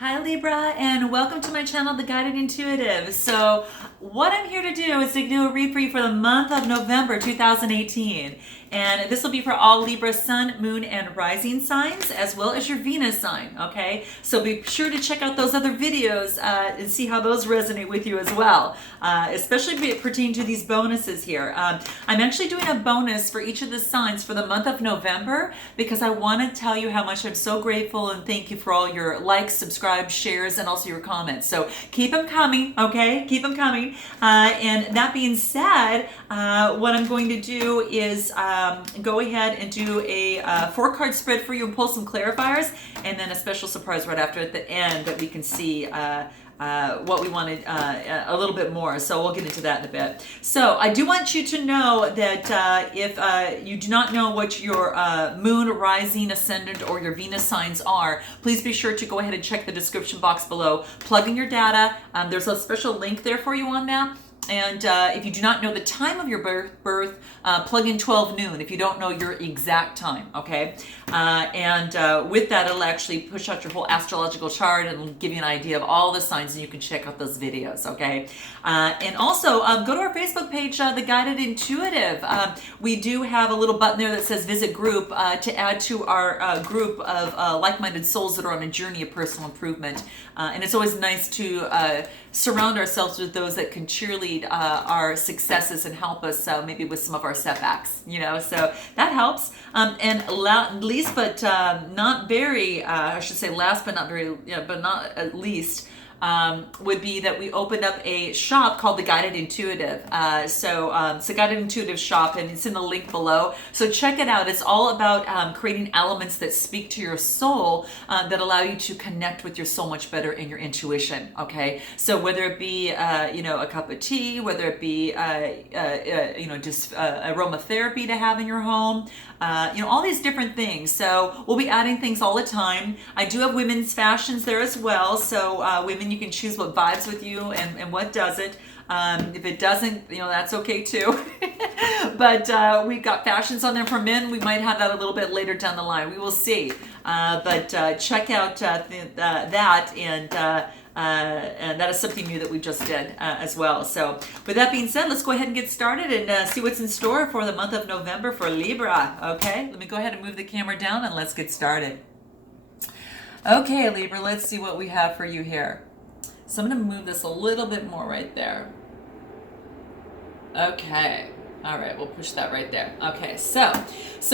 Hi Libra, and welcome to my channel, The Guided Intuitive. So what I'm here to do is to do a read for you for the month of November 2018. And this will be for all Libra sun, moon, and rising signs, as well as your Venus sign, okay? So be sure to check out those other videos and see how those resonate with you as well, especially pertaining to these bonuses here. I'm actually doing a bonus for each of the signs for the month of November because I want to tell you how much I'm so grateful and thank you for all your likes, subscribes, shares, and also your comments. So keep them coming, okay? Keep them coming. And that being said, what I'm going to do is go ahead and do a 4-card spread for you and pull some clarifiers, and then a special surprise right after at the end that we can see what we wanted a little bit more. So we'll get into that in a bit. So I do want you to know that if you do not know what your moon, rising, ascendant, or your Venus signs are, please be sure to go ahead and check the description box below. Plug in your data. There's a special link there for you on that. And if you do not know the time of your birth, plug in 12 noon if you don't know your exact time, okay? With that, it'll actually push out your whole astrological chart and give you an idea of all the signs, and you can check out those videos, okay? And also, go to our Facebook page, The Guided Intuitive. We do have a little button there that says Visit Group to add to our group of like-minded souls that are on a journey of personal improvement. And it's always nice to surround ourselves with those that can cheerlead our successes and help us maybe with some of our setbacks, you know, so that helps. And least but not very, I should say last but not very, but not at least, would be that we opened up a shop called The Guided Intuitive. So it's a Guided Intuitive shop, and it's in the link below. So check it out. It's all about creating elements that speak to your soul that allow you to connect with your soul much better in your intuition. Okay. So whether it be a cup of tea, whether it be just aromatherapy to have in your home, all these different things. So we'll be adding things all the time. I do have women's fashions there as well. So women, you can choose what vibes with you and what doesn't. If it doesn't, that's okay too. But we've got fashions on there for men. We might have that a little bit later down the line. We will see. But check out that, and that is something new that we just did as well. So with that being said, let's go ahead and get started and see what's in store for the month of November for Libra. Okay, let me go ahead and move the camera down and let's get started. Okay, Libra, let's see what we have for you here. So I'm going to move this a little bit more right there. Okay. All right, we'll push that right there. Okay, so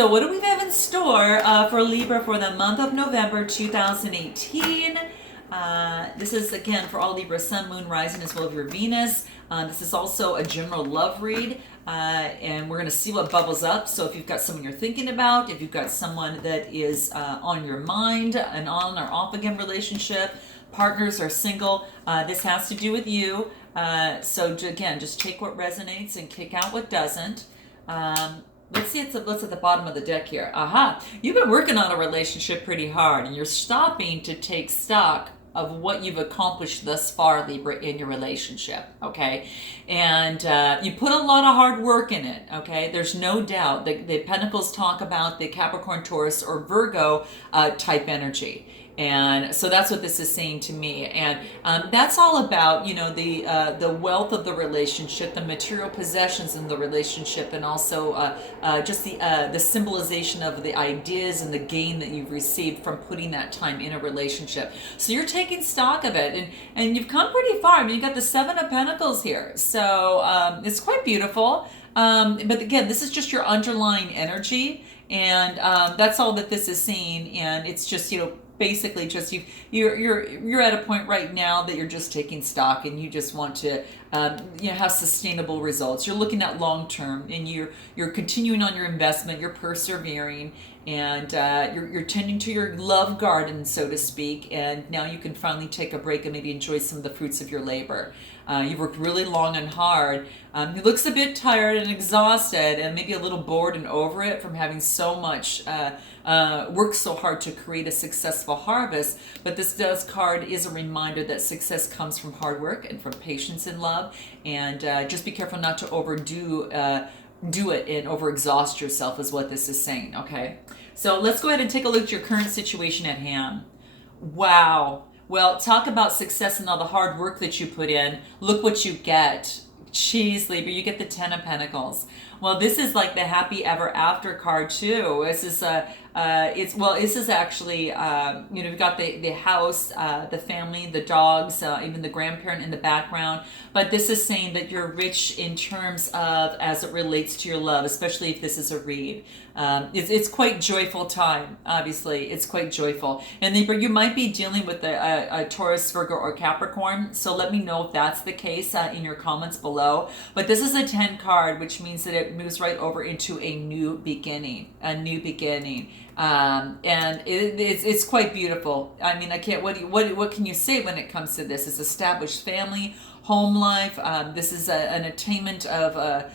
what do we have in store for Libra for the month of November 2018? This is, again, for all Libra sun, moon, rising, as well as your Venus. This is also a general love read, and we're going to see what bubbles up. So if you've got someone you're thinking about, if you've got someone that is on your mind, an on or off again relationship, partners are single, this has to do with you. So again, just take what resonates and kick out what doesn't. Let's see, what's at the bottom of the deck here. Aha! You've been working on a relationship pretty hard, and you're stopping to take stock of what you've accomplished thus far, Libra, in your relationship, okay? And you put a lot of hard work in it, okay? There's no doubt. The Pentacles talk about the Capricorn, Taurus, or Virgo type energy. And so that's what this is saying to me. And that's all about, the wealth of the relationship, the material possessions in the relationship, and also just the symbolization of the ideas and the gain that you've received from putting that time in a relationship. So you're taking stock of it, and you've come pretty far. I mean, you've got the 7 of Pentacles here. So it's quite beautiful. But again, this is just your underlying energy, and that's all that this is saying. And it's just, basically just you're at a point right now that you're just taking stock, and you just want to have sustainable results. You're looking at long term, and you're continuing on your investment. You're persevering, and you're tending to your love garden, so to speak. And now you can finally take a break and maybe enjoy some of the fruits of your labor. You've worked really long and hard. He looks a bit tired and exhausted, and maybe a little bored and over it from having so much work so hard to create a successful harvest. But this card is a reminder that success comes from hard work and from patience in love. And just be careful not to overdo it and overexhaust yourself, is what this is saying. Okay, so let's go ahead and take a look at your current situation at hand. Wow. Well, talk about success and all the hard work that you put in. Look what you get. Jeez, Libra, you get the Ten of Pentacles. Well, this is like the happy ever after card too. This is this is actually we've got the house, the family, the dogs, even the grandparent in the background. But this is saying that you're rich in terms of as it relates to your love, especially if this is a read. It's quite joyful time. Obviously, it's quite joyful. And Libra, you might be dealing with a Taurus, Virgo, or Capricorn. So let me know if that's the case in your comments below. But this is a 10 card, which means that it moves right over into a new beginning. A new beginning. And it's quite beautiful. I mean, I can't. What can you say when it comes to this? It's established family, home life. This is an attainment of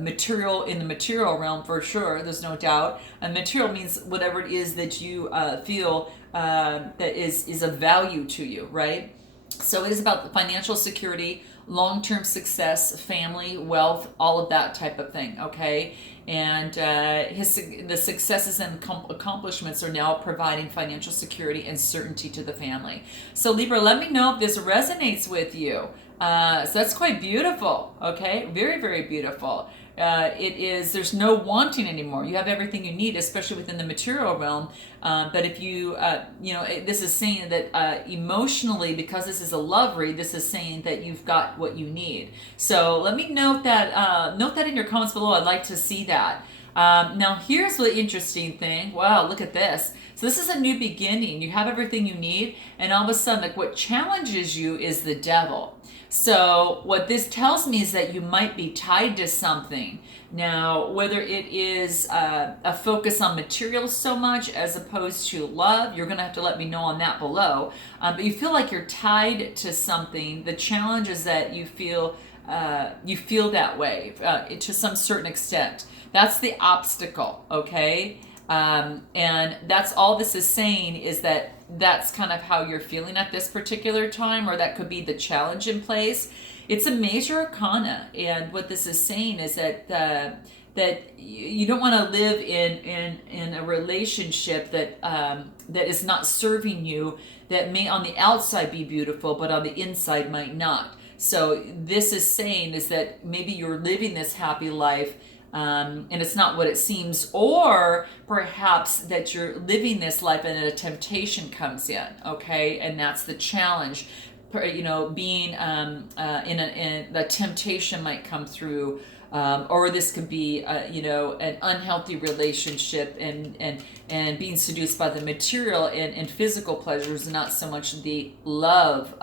material in the material realm for sure. There's no doubt. And material means whatever it is that you feel that is of value to you, right? So it is about financial security, long-term success, family, wealth, all of that type of thing. Okay. And the successes and accomplishments are now providing financial security and certainty to the family. So Libra, let me know if this resonates with you. So that's quite beautiful. Okay, very, very beautiful. It is. There's no wanting anymore. You have everything you need, especially within the material realm. But if you, this is saying that emotionally, because this is a love read, this is saying that you've got what you need. So let me note that. Note that in your comments below. I'd like to see that. Now here's the interesting thing. Wow, look at this. So this is a new beginning. You have everything you need, and all of a sudden, like what challenges you is the devil. So what this tells me is that you might be tied to something. Now, whether it is a focus on materials so much as opposed to love, you're going to have to let me know on that below. But you feel like you're tied to something. The challenge is that you feel that way to some certain extent. That's the obstacle, okay? And that's all this is saying is that that's kind of how you're feeling at this particular time, or that could be the challenge in place. It's a major arcana, and what this is saying is that that you don't want to live in a relationship that that is not serving you, that may on the outside be beautiful, but on the inside might not. So this is saying is that maybe you're living this happy life, and it's not what it seems, or perhaps that you're living this life and a temptation comes in, okay? And that's the challenge. Being the temptation might come through, or this could be, an unhealthy relationship and being seduced by the material and physical pleasures, not so much the love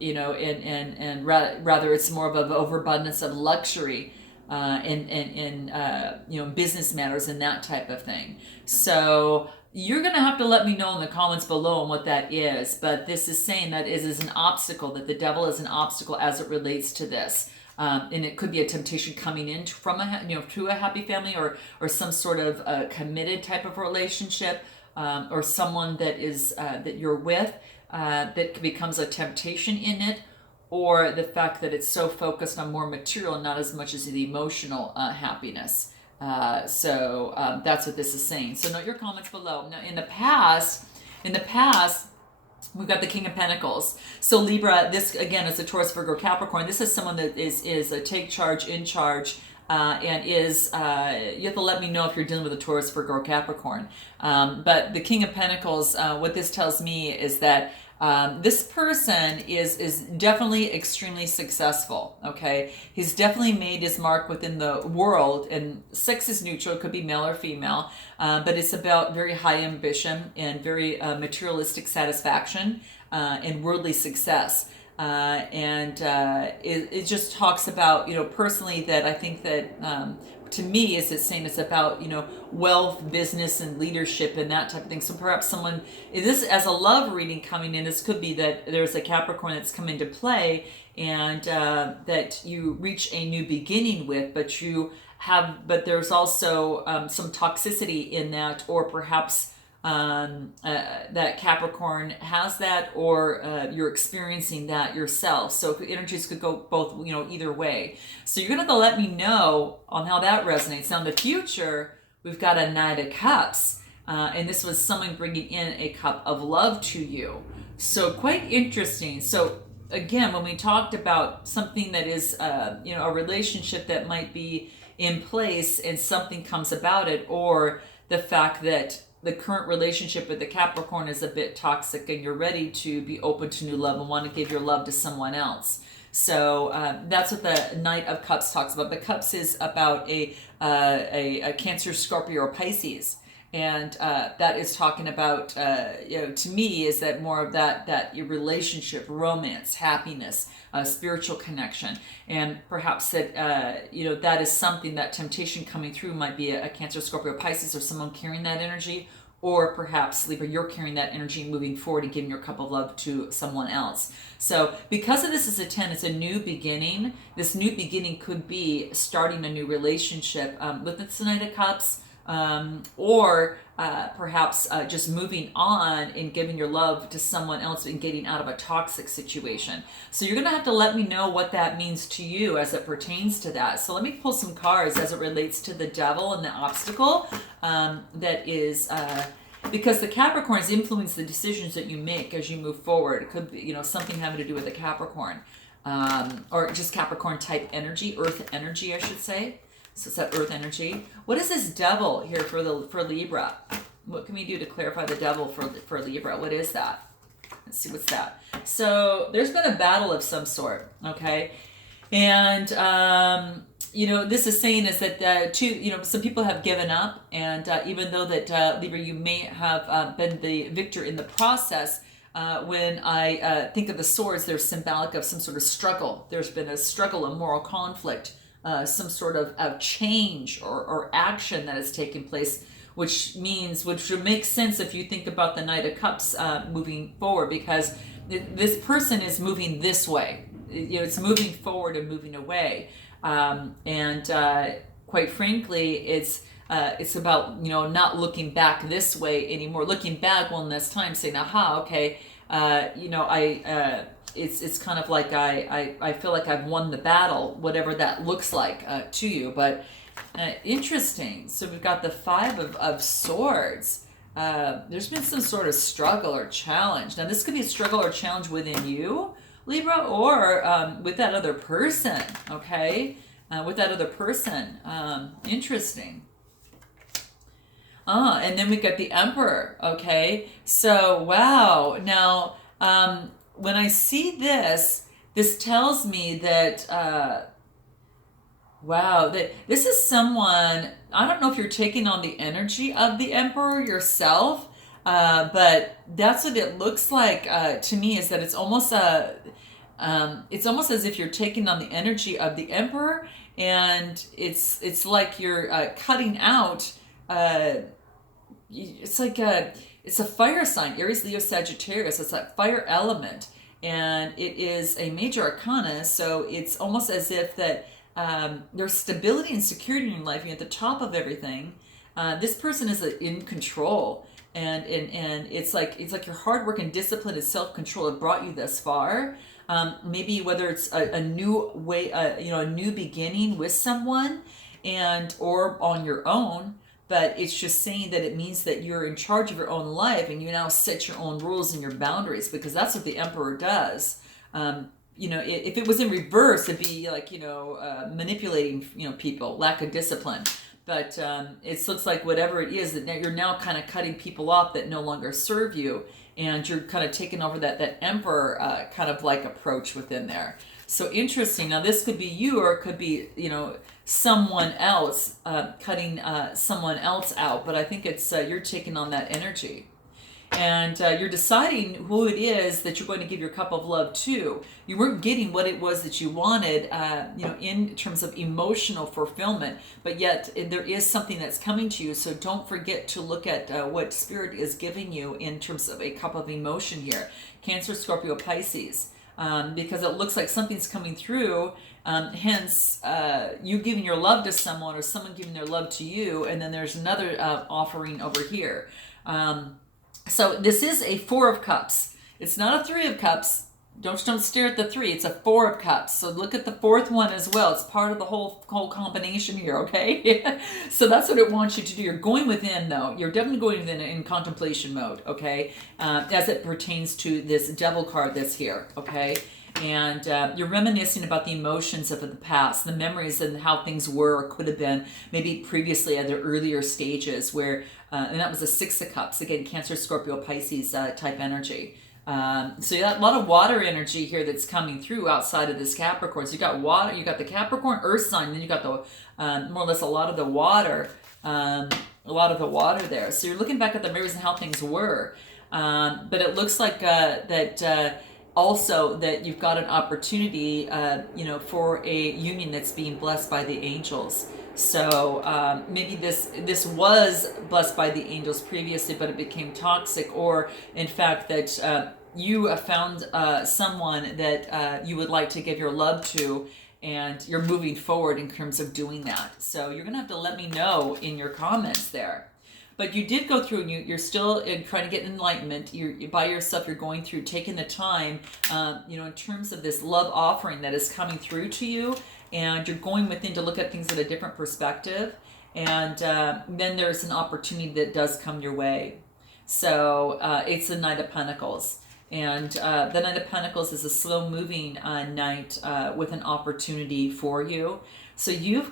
and rather it's more of an overabundance of luxury in business matters and that type of thing. So you're going to have to let me know in the comments below on what that is. But this is saying that it is an obstacle, that the devil is an obstacle as it relates to this. And it could be a temptation coming in from to a happy family, or some sort of committed type of relationship, or someone that is that you're with. That becomes a temptation in it, or the fact that it's so focused on more material and not as much as the emotional happiness. So that's what this is saying. So note your comments below. Now in the past, we've got the King of Pentacles. So Libra, this again is a Taurus, Virgo, Capricorn. This is someone that is a take charge, in charge, and is you have to let me know if you're dealing with a Taurus, Virgo, or Capricorn. But the King of Pentacles, what this tells me is that this person is definitely extremely successful. Okay, he's definitely made his mark within the world, and sex is neutral; it could be male or female, but it's about very high ambition and very materialistic satisfaction and worldly success. It just talks about, personally, that I think that to me is it's saying it's about, wealth, business, and leadership and that type of thing. So perhaps someone, this as a love reading coming in, this could be that there's a Capricorn that's come into play, and that you reach a new beginning with, but there's also some toxicity in that, or perhaps that Capricorn has that, or you're experiencing that yourself. So energies could go both, either way. So you're gonna have to let me know on how that resonates. Now in the future, we've got a Knight of Cups. And this was someone bringing in a cup of love to you. So quite interesting. So again, when we talked about something that is, a relationship that might be in place and something comes about it, or the fact that the current relationship with the Capricorn is a bit toxic and you're ready to be open to new love and want to give your love to someone else. So that's what the Knight of Cups talks about. The Cups is about a Cancer, Scorpio, or Pisces. And that is talking about, to me, is that more of that your relationship, romance, happiness, spiritual connection. And perhaps that, that is something, that temptation coming through might be a Cancer, Scorpio, Pisces, or someone carrying that energy. Or perhaps, Libra, you're carrying that energy moving forward and giving your cup of love to someone else. So because of this is a 10, it's a new beginning. This new beginning could be starting a new relationship with the Knight of Cups. Or perhaps just moving on and giving your love to someone else and getting out of a toxic situation. So you're going to have to let me know what that means to you as it pertains to that. So let me pull some cards as it relates to the devil and the obstacle that is... because the Capricorns influence the decisions that you make as you move forward. It could be, something having to do with the Capricorn, or just Capricorn type energy, earth energy, I should say. So it's that earth energy. What is this devil here for Libra? What can we do to clarify the devil for Libra? What is that? Let's see, what's that? So there's been a battle of some sort, okay? And, this is saying is that, some people have given up. And even though that, Libra, you may have been the victor in the process, when I think of the swords, they're symbolic of some sort of struggle. There's been a struggle, a moral conflict, some sort of change or action that has taken place, which would make sense if you think about the Knight of Cups moving forward, because this person is moving this way. It's moving forward and moving away. Quite frankly, it's about, not looking back this way anymore. Looking back one last time, saying, aha, okay, it's kind of like I feel like I've won the battle, whatever that looks like to you. But interesting. So we've got the Five of Swords. There's been some sort of struggle or challenge. Now, this could be a struggle or challenge within you, Libra, or with that other person, okay? With that other person. Interesting. And then we got the Emperor, okay? So, wow. Now, when I see this tells me that, that this is someone, I don't know if you're taking on the energy of the Emperor yourself, but that's what it looks like to me, is that it's almost as if you're taking on the energy of the Emperor, and it's like you're cutting out, it's a fire sign, Aries, Leo, Sagittarius. It's that fire element, and it is a major arcana. So it's almost as if that there's stability and security in your life. You're at the top of everything. This person is in control, and it's like your hard work and discipline and self-control have brought you this far. Maybe whether it's a new way, a new beginning with someone, or on your own. But it's just saying that it means that you're in charge of your own life, and you now set your own rules and your boundaries, because that's what the Emperor does. If it was in reverse, it'd be like, manipulating, people, lack of discipline. But it looks like whatever it is, that you're now kind of cutting people off that no longer serve you, and you're kind of taking over that Emperor kind of like approach within there. So interesting. Now this could be you, or it could be, someone else, cutting someone else out. But I think it's you're taking on that energy. And you're deciding who it is that you're going to give your cup of love to. You weren't getting what it was that you wanted, in terms of emotional fulfillment, but yet there is something that's coming to you. So don't forget to look at what Spirit is giving you in terms of a cup of emotion here. Cancer, Scorpio, Pisces, because it looks like something's coming through. Hence, you giving your love to someone, or someone giving their love to you, and then there's another offering over here. So this is a Four of Cups. It's not a Three of Cups. don't stare at the 3. It's a 4 of cups. So look at the 4th one as well. It's part of the whole combination here, okay? So that's what it wants you to do. You're going within, though. You're definitely going within in contemplation mode, okay? As it pertains to this devil card that's here, okay? And you're reminiscing about the emotions of the past, the memories and how things were or could have been, maybe previously at the earlier stages where, and that was a 6 of cups. Again, Cancer, Scorpio, Pisces type energy. So you got a lot of water energy here that's coming through outside of this Capricorn. So you got water, you got the Capricorn Earth sign, and then you got the more or less a lot of the water there. So you're looking back at the memories and how things were, but it looks like that also that you've got an opportunity, for a union that's being blessed by the angels. So maybe this was blessed by the angels previously, but it became toxic, or in fact that you have found someone that you would like to give your love to, and you're moving forward in terms of doing that. So you're going to have to let me know in your comments there. But you did go through, and you're still trying to get enlightenment. You're by yourself. You're going through, taking the time, in terms of this love offering that is coming through to you, and you're going within to look at things at a different perspective. And then there's an opportunity that does come your way. So it's the Knight of Pentacles. And the Knight of Pentacles is a slow-moving knight with an opportunity for you. So you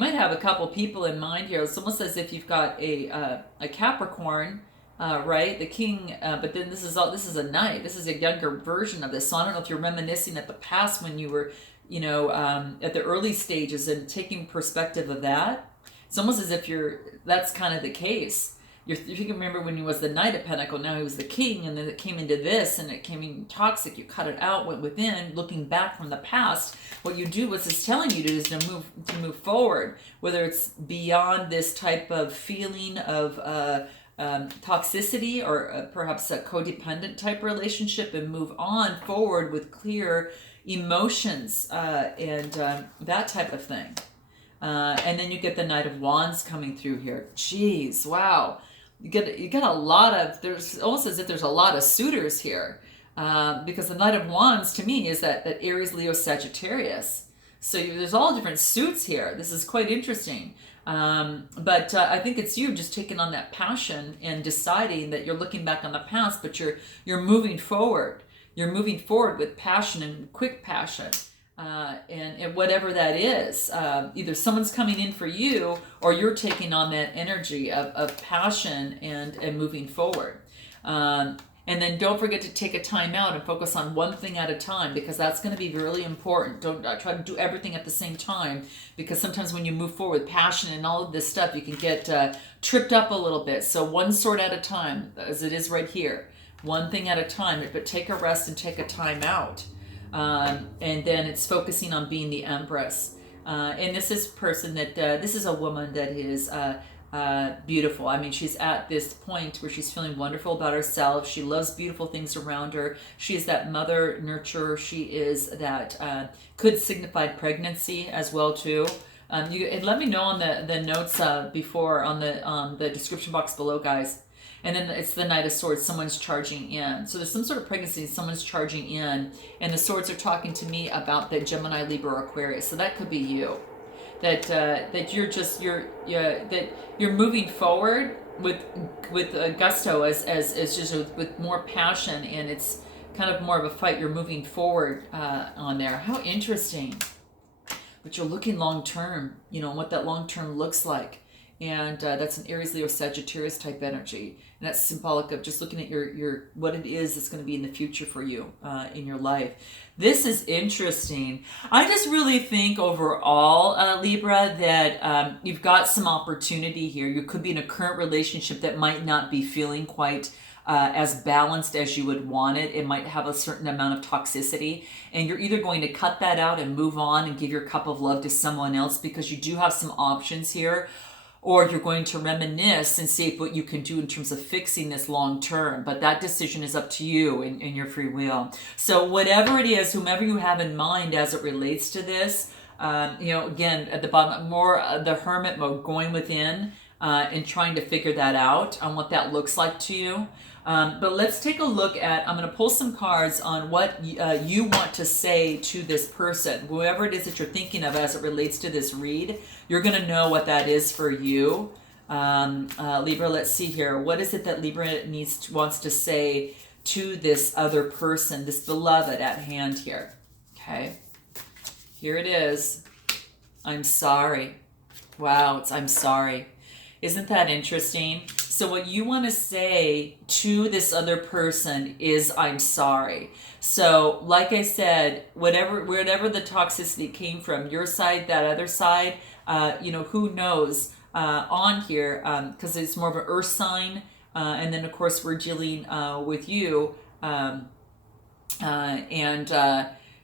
might have a couple people in mind here. It's almost as if you've got a Capricorn, right? The king, but then this is a knight. This is a younger version of this. So I don't know if you're reminiscing at the past when you were, at the early stages and taking perspective of that. It's almost as if that's kind of the case. If you can remember when he was the Knight of Pentacles, now he was the king, and then it came into this, and it came in toxic. You cut it out, went within, looking back from the past. What you do, what it's telling you to do, is to move forward, whether it's beyond this type of feeling of toxicity or perhaps a codependent type relationship, and move on forward with clear emotions and that type of thing. And then you get the Knight of Wands coming through here. Jeez, wow. You get a lot of, there's almost as if there's a lot of suitors here. Because the Knight of Wands to me is that Aries, Leo, Sagittarius. So there's all different suits here. This is quite interesting. But I think it's you just taking on that passion and deciding that you're looking back on the past, but you're moving forward. You're moving forward with passion and quick passion. And whatever that is, either someone's coming in for you, or you're taking on that energy of passion and moving forward. And then don't forget to take a time out and focus on one thing at a time, because that's going to be really important. Don't try to do everything at the same time, because sometimes when you move forward with passion and all of this stuff, you can get tripped up a little bit. So one sword at a time, as it is right here. One thing at a time, but take a rest and take a time out. And then it's focusing on being the Empress. And this is this is a woman that is beautiful. I mean, she's at this point where she's feeling wonderful about herself. She loves beautiful things around her. She is that mother nurturer. She is that, could signify pregnancy as well too. And let me know on the notes before on the description box below, guys. And then it's the Knight of Swords. Someone's charging in. So there's some sort of pregnancy. Someone's charging in, and the swords are talking to me about the Gemini, Libra, or Aquarius. So that could be you. That you're moving forward with gusto as just with more passion, and it's kind of more of a fight. You're moving forward on there. How interesting. But you're looking long term. What that long term looks like. And that's an Aries, Leo, Sagittarius type energy, and that's symbolic of just looking at your what it is that's going to be in the future for you in your life. This is interesting. I just really think overall, Libra, that you've got some opportunity here. You could be in a current relationship that might not be feeling quite as balanced as you would want it. It might have a certain amount of toxicity, and you're either going to cut that out and move on and give your cup of love to someone else, because you do have some options here, or you're going to reminisce and see what you can do in terms of fixing this long term. But that decision is up to you and your free will. So whatever it is, whomever you have in mind as it relates to this, again, at the bottom, more the hermit mode, going within, and trying to figure that out on what that looks like to you. But let's take a look at, I'm going to pull some cards on what you want to say to this person. Whoever it is that you're thinking of as it relates to this read, you're going to know what that is for you. Libra, let's see here. What is it that Libra wants to say to this other person, this beloved at hand here? Okay. Here it is. I'm sorry. Wow, I'm sorry. Isn't that interesting? So what you want to say to this other person is I'm sorry. So like I said, wherever the toxicity came from, your side, that other side, who knows on here, because it's more of an earth sign. And then of course we're dealing with you.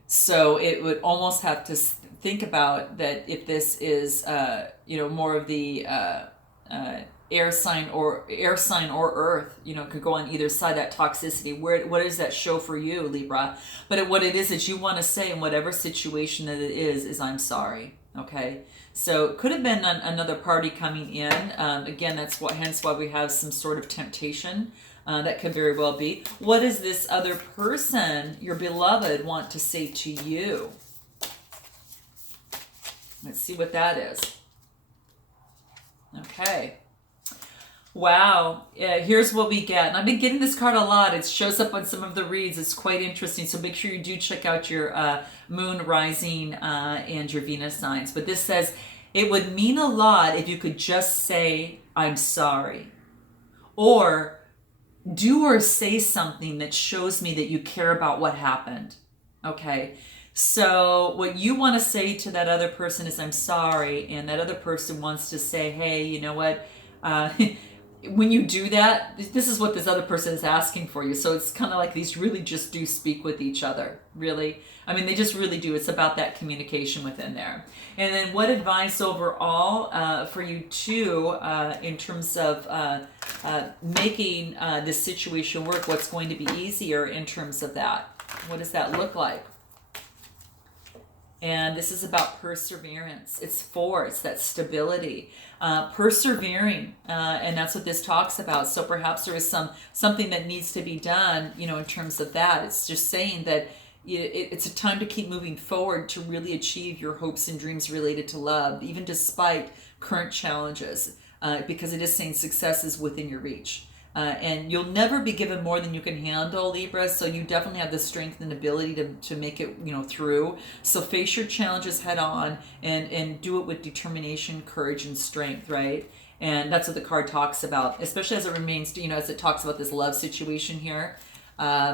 So it would almost have to think about that if this is, more of the air sign or earth, could go on either side, that toxicity. What does that show for you, Libra? But what it is that you want to say in whatever situation that it is I'm sorry. Okay. So it could have been another party coming in. Again, hence why we have some sort of temptation. That could very well be. What does this other person, your beloved, want to say to you? Let's see what that is. Okay. Wow. Here's what we get. And I've been getting this card a lot. It shows up on some of the reads. It's quite interesting. So make sure you do check out your moon, rising, and your Venus signs. But this says, it would mean a lot if you could just say, I'm sorry. Or do or say something that shows me that you care about what happened. Okay. So what you want to say to that other person is I'm sorry. And that other person wants to say, hey, you know what? When you do that, this is what this other person is asking for you. So it's kind of like these really just do speak with each other. Really. I mean, they just really do. It's about that communication within there. And then what advice overall for you too, in terms of making this situation work, what's going to be easier in terms of that? What does that look like? And this is about perseverance. It's that stability, persevering, and that's what this talks about. So perhaps there is something that needs to be done, in terms of that. It's just saying that it's a time to keep moving forward to really achieve your hopes and dreams related to love, even despite current challenges, because it is saying success is within your reach. And you'll never be given more than you can handle, Libra, so you definitely have the strength and ability to make it, through. So face your challenges head on and do it with determination, courage, and strength, right? And that's what the card talks about, especially as it remains, as it talks about this love situation here,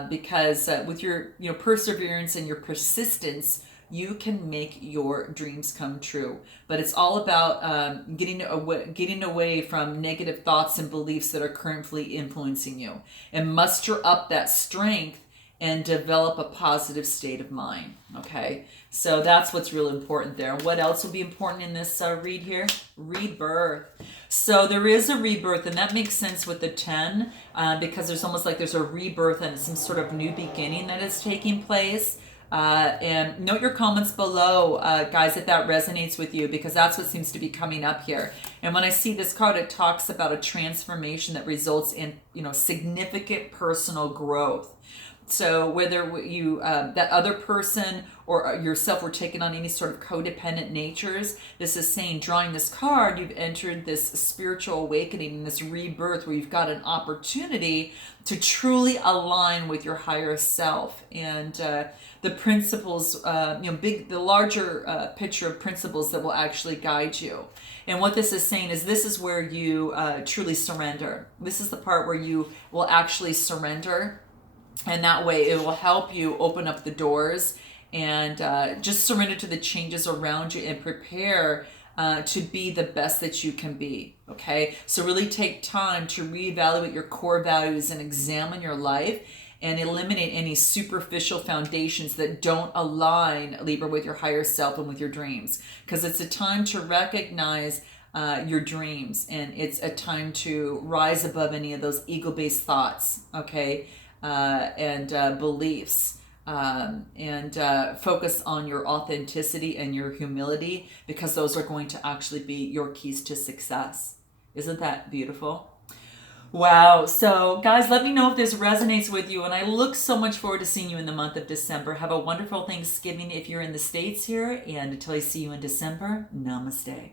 because with your, perseverance and your persistence, you can make your dreams come true. But it's all about getting away from negative thoughts and beliefs that are currently influencing you, and muster up that strength and develop a positive state of mind. Okay, so that's what's real important there. What else will be important in this read here? Rebirth. So there is a rebirth, and that makes sense with the 10, because there's almost like there's a rebirth and some sort of new beginning that is taking place. And note your comments below, guys, if that resonates with you, because that's what seems to be coming up here. And when I see this card, it talks about a transformation that results in, significant personal growth. So whether you, that other person or yourself were taking on any sort of codependent natures, this is saying, drawing this card, you've entered this spiritual awakening, this rebirth where you've got an opportunity to truly align with your higher self. And the principles, the larger picture of principles that will actually guide you. And what this is saying is this is where you truly surrender. This is the part where you will actually surrender. And that way it will help you open up the doors and just surrender to the changes around you and prepare to be the best that you can be. Okay, so really take time to reevaluate your core values and examine your life and eliminate any superficial foundations that don't align, Libra, with your higher self and with your dreams. Because it's a time to recognize your dreams, and it's a time to rise above any of those ego-based thoughts, okay, and beliefs. And focus on your authenticity and your humility, because those are going to actually be your keys to success. Isn't that beautiful? Wow. So, guys, let me know if this resonates with you. And I look so much forward to seeing you in the month of December. Have a wonderful Thanksgiving if you're in the States here. And until I see you in December, namaste.